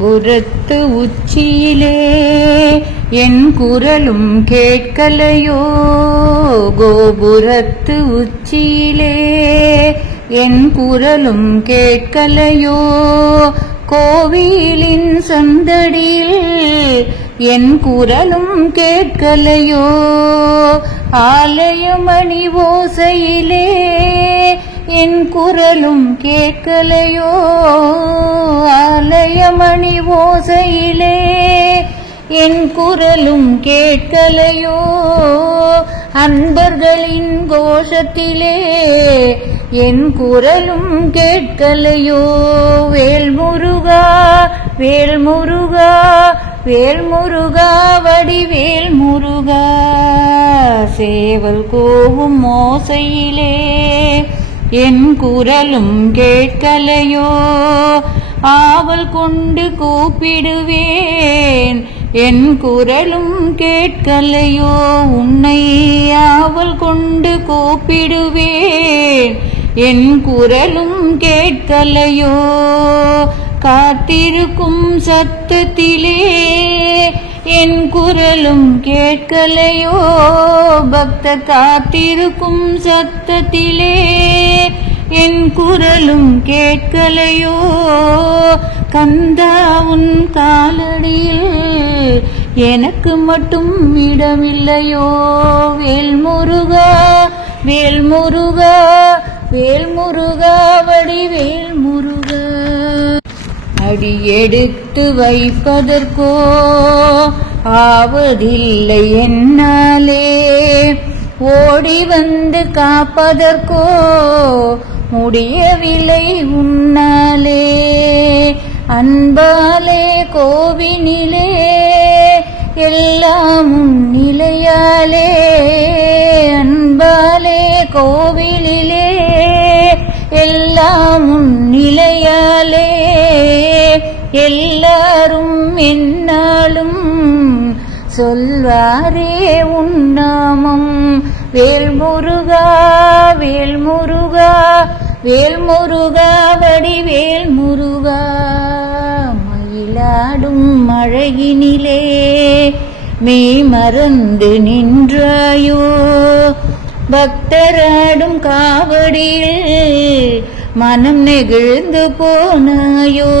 புறத்து உச்சியிலே என் குரலும் கேட்கலையோ, கோபுரத்து உச்சியிலே என் குரலும் கேட்கலையோ, கோவிலின் சந்தடியில் என் குரலும் கேட்கலையோ, ஆலயமணி ஓசையிலே என் குரலும் கேட்கலையோ, ஆலயமணி ஓசையிலே என் குரலும் கேட்கலையோ, அன்பர்களின் கோஷத்திலே என் குரலும் கேட்கலையோ, வேல்முருகா வேல்முருகா வேல்முருகா வடிவேல் முருகா, சேவல் கூவும் ஓசையிலே என் குரலும் கேட்கலையோ, ஆவல் கொண்டு கூப்பிடுவேன் என் குரலும் கேட்கலையோ, உன்னை ஆவல் கொண்டு கூப்பிடுவேன் என் குரலும் கேட்கலையோ, காத்திருக்கும் சத்தத்திலே என் குரலும் கேட்கலையோ, பக்த காத்திருக்கும் சத்தத்திலே என் குரலும் கேட்கலையோ, கந்தா உன் காலடியில் எனக்கு மட்டும் இடமில்லையோ, வேல்முருகா வேல்முருகா வேல்முருகா வடிவேல் முருகா, அடியெடுத்து வைப்பதற்கோ ஆவதில்லை என்னாலே, ஓடி வந்து காப்பதற்கோ முடியவில்லை உன்னாலே, அன்பாலே கோவினிலே எல்லாம் உன் நிலையாலே, அன்பாலே கோவிலிலே எல்லாம் உன் நிலையாலே, எல்லாரும் என்னாலும் சொல்வாரே உன் நாமம், வேல்முருகா வேல்முருகா வேல்முருகா வடிவேல் முருகா, மயிலாடும் அழகினிலே மெய் மறந்து நின்றாயோ, பக்தராடும் காவடியில் மனம் நெகிழ்ந்து போனாயோ,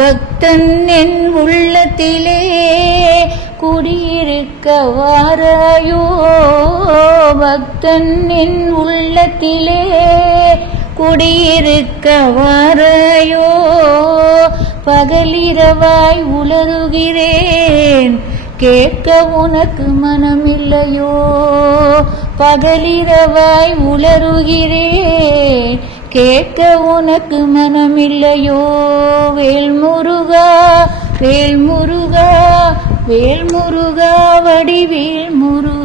பக்தன் என் உள்ளத்திலே குடியிருக்க வாராயோ, பக்தன் என் உள்ளத்திலே குடியிருக்க வாராயோ, பகலிரவாய் உலருகிறேன் கேட்க உனக்கு மனமில்லையோ, பகலிரவாய் உலருகிறேன் கேட்க உனக்கு மனமில்லையோ, வேல்முருகா வேல்முருகா வேல்முருகா வடிவேல் முருகா.